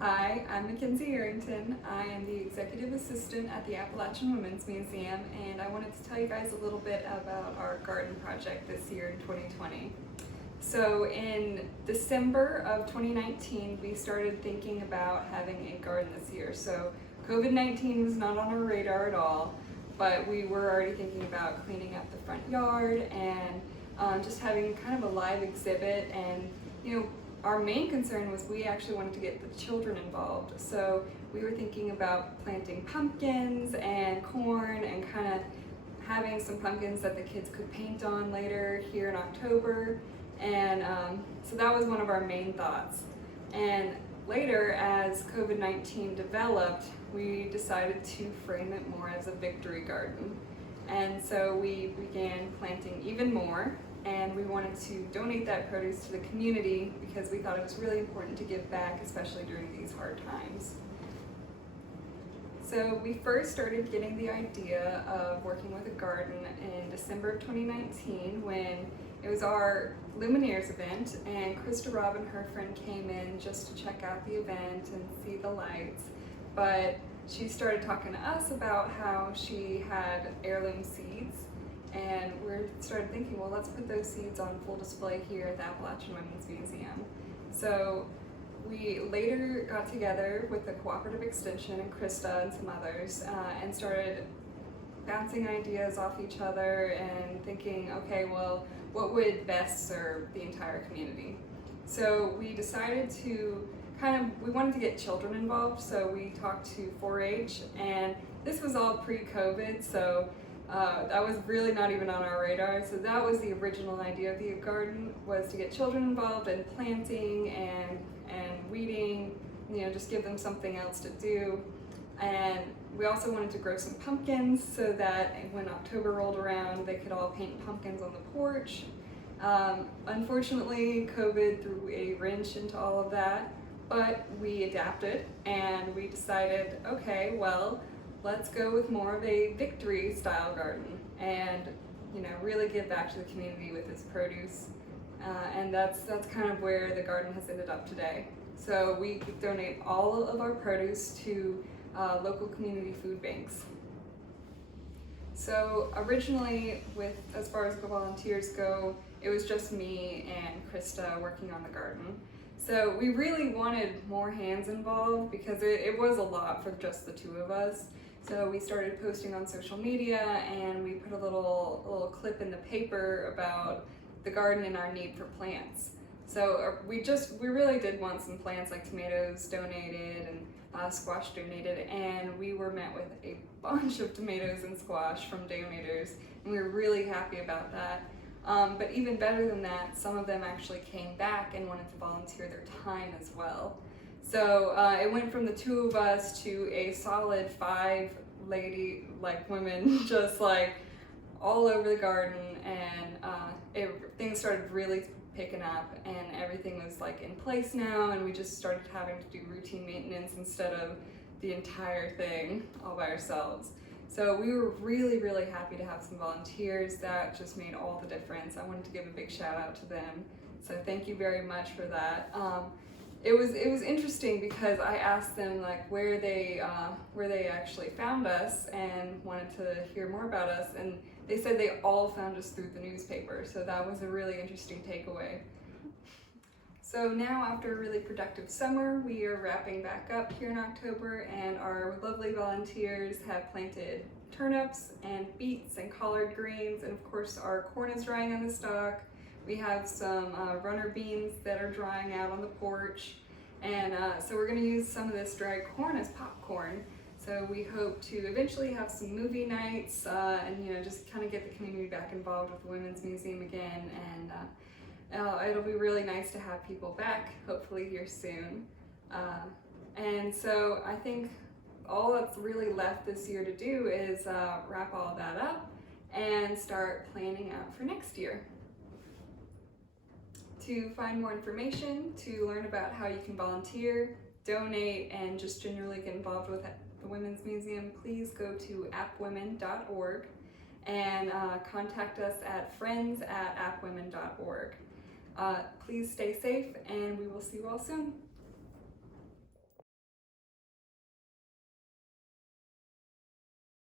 Hi, I'm Mckenzie. I am the Executive Assistant at the Appalachian Women's Museum, and I wanted to tell you guys a little bit about our garden project this year in 2020. So in December of 2019, we started thinking about having a garden this year. So COVID-19 was not on our radar at all, but we were already thinking about cleaning up the front yard and just having kind of a live exhibit. And our main concern was we actually wanted to get the children involved. So we were thinking about planting pumpkins and corn and kind of having some pumpkins that the kids could paint on later here in October. And so that was one of our main thoughts. And later, as COVID-19 developed, we decided to frame it more as a victory garden. And so we began planting even more, and we wanted to donate that produce to the community because we thought it was really important to give back, especially during these hard times. So we first started getting the idea of working with a garden in December of 2019 when it was our Lumineers event, and Krista Robb and her friend came in just to check out the event and see the lights. But she started talking to us about how she had heirloom seeds, and we started thinking, well, let's put those seeds on full display here at the Appalachian Women's Museum. So we later got together with the Cooperative Extension and Krista and some others and started bouncing ideas off each other and thinking, okay, well, what would best serve the entire community? So we decided to we wanted to get children involved, so we talked to 4-H, and this was all pre-COVID, so that was really not even on our radar. So that was the original idea of the garden, was to get children involved in planting and weeding, just give them something else to do. And we also wanted to grow some pumpkins so that when October rolled around, they could all paint pumpkins on the porch. Unfortunately, COVID threw a wrench into all of that, but we adapted and we decided, okay, well, let's go with more of a victory style garden and really give back to the community with this produce. And that's kind of where the garden has ended up today. So we donate all of our produce to local community food banks. So originally, as far as the volunteers go, it was just me and Krista working on the garden. So we really wanted more hands involved because it was a lot for just the two of us. So we started posting on social media, and we put a little clip in the paper about the garden and our need for plants. So we really did want some plants like tomatoes donated and squash donated, and we were met with a bunch of tomatoes and squash from donators, and we were really happy about that. But even better than that, some of them actually came back and wanted to volunteer their time as well. So it went from the two of us to a solid 5 women just all over the garden, and things started really picking up, and everything was in place now, and we just started having to do routine maintenance instead of the entire thing all by ourselves. So we were really, really happy to have some volunteers. That just made all the difference. I wanted to give a big shout out to them. So thank you very much for that. It was interesting because I asked them where they actually found us and wanted to hear more about us, and they said they all found us through the newspaper. So that was a really interesting takeaway. So now, after a really productive summer, we are wrapping back up here in October, and our lovely volunteers have planted turnips and beets and collard greens, and of course our corn is drying on the stalk. We have some runner beans that are drying out on the porch, and so we're going to use some of this dried corn as popcorn. So we hope to eventually have some movie nights and just kind of get the community back involved with the Women's Museum again, and it'll be really nice to have people back, hopefully here soon. And so I think all that's really left this year to do is wrap all that up and start planning out for next year. To find more information, to learn about how you can volunteer, donate, and just generally get involved with the Women's Museum, please go to appwomen.org and contact us at friends@appwomen.org. Please stay safe, and we will see you all soon.